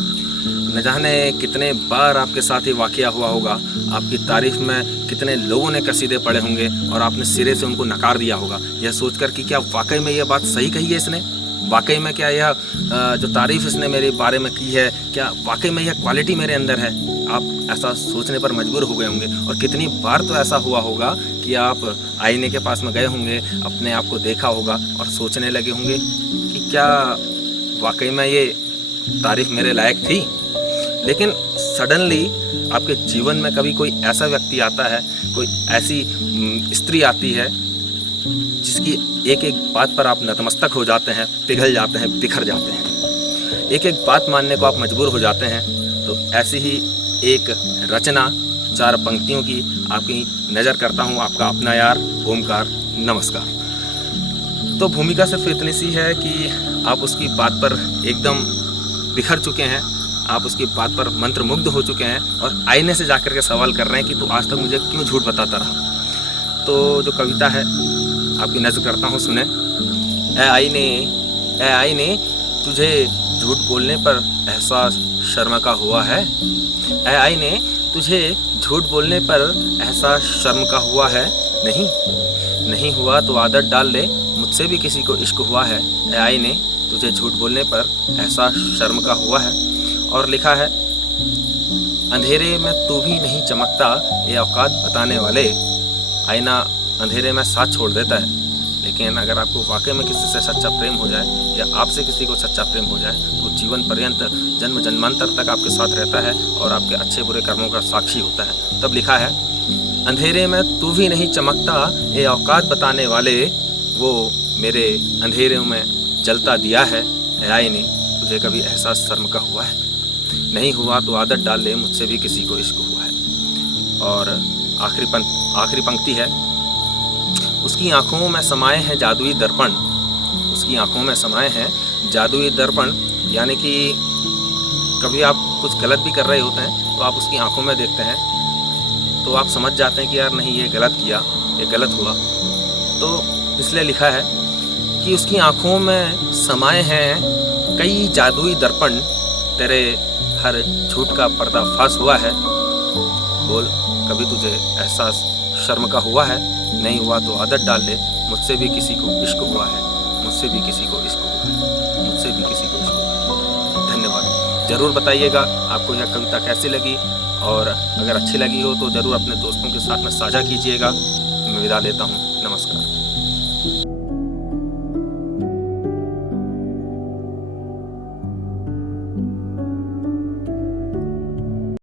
न जाने कितने बार आपके साथ ये वाक़या हुआ होगा, आपकी तारीफ़ में कितने लोगों ने कसीदे पढ़े होंगे और आपने सिरे से उनको नकार दिया होगा, यह सोचकर कि क्या वाक़ई में यह बात सही कही है इसने? वाक़ई में क्या यह जो तारीफ़ इसने मेरे बारे में की है, क्या वाक़ई में यह क्वालिटी मेरे अंदर है? आप ऐसा सोचने पर मजबूर हो गए होंगे। और कितनी बार तो ऐसा हुआ होगा कि आप आईने के पास में गए होंगे, अपने आप को देखा होगा और सोचने लगे होंगे कि क्या वाक़ई में ये तारीफ़ मेरे लायक थी? लेकिन सडनली आपके जीवन में कभी कोई ऐसा व्यक्ति आता है, कोई ऐसी स्त्री आती है जिसकी एक एक बात पर आप नतमस्तक हो जाते हैं, पिघल जाते हैं, बिखर जाते हैं, एक एक बात मानने को आप मजबूर हो जाते हैं। तो ऐसी ही एक रचना 4 पंक्तियों की आपकी नज़र करता हूँ, आपका अपना यार ओमकार। नमस्कार। तो भूमिका सिर्फ इतनी सी है कि आप उसकी बात पर एकदम बिखर चुके हैं, आप उसकी बात पर मंत्रमुग्ध हो चुके हैं और आईने से जाकर के सवाल कर रहे हैं कि तू आज तक मुझे क्यों झूठ बताता रहा। तो जो कविता है आपकी नज़र करता हूँ, सुने। ए आईने तुझे झूठ बोलने पर एहसास शर्म का हुआ है? ए आईने तुझे झूठ बोलने पर एहसास शर्म का हुआ है? नहीं हुआ तो आदत डाल ले, मुझसे भी किसी को इश्क हुआ है। ए आईने तुझे झूठ बोलने पर एहसास शर्म का हुआ है। और लिखा है, अंधेरे में तू भी नहीं चमकता, ये औकात बताने वाले। आईना अंधेरे में साथ छोड़ देता है, लेकिन अगर आपको वाकई में किसी से सच्चा प्रेम हो जाए या आपसे किसी को सच्चा प्रेम हो जाए तो जीवन पर्यंत जन्म जन्मांतर तक आपके साथ रहता है और आपके अच्छे बुरे कर्मों का साक्षी होता है। तब लिखा है, अंधेरे में तू भी नहीं चमकता, ये औकात बताने वाले। वो मेरे अंधेरे में जलता दिया है। आईने तुझे कभी एहसास शर्म का हुआ है? नहीं हुआ तो आदत डाल ले, मुझसे भी किसी को इश्क हुआ है। और आखिरी पंक्ति है, उसकी आंखों में समाये हैं जादुई दर्पण। उसकी आंखों में समाये हैं जादुई दर्पण, यानी कि कभी आप कुछ गलत भी कर रहे होते हैं तो आप उसकी आंखों में देखते हैं तो आप समझ जाते हैं कि यार नहीं, ये गलत किया, ये गलत हुआ। तो इसलिए लिखा है कि उसकी आंखों में समाये हैं कई जादुई दर्पण, तेरे हर झूठ का पर्दाफाश हुआ है। बोल, कभी तुझे एहसास शर्म का हुआ है? नहीं हुआ तो आदत डाल ले, मुझसे भी किसी को इश्क हुआ है, मुझसे भी किसी को इश्क हुआ है, मुझसे भी किसी को इश्क हुआ है। धन्यवाद। ज़रूर बताइएगा आपको यह कविता कैसी लगी, और अगर अच्छी लगी हो तो ज़रूर अपने दोस्तों के साथ में साझा कीजिएगा। मैं विदा लेता हूँ। नमस्कार।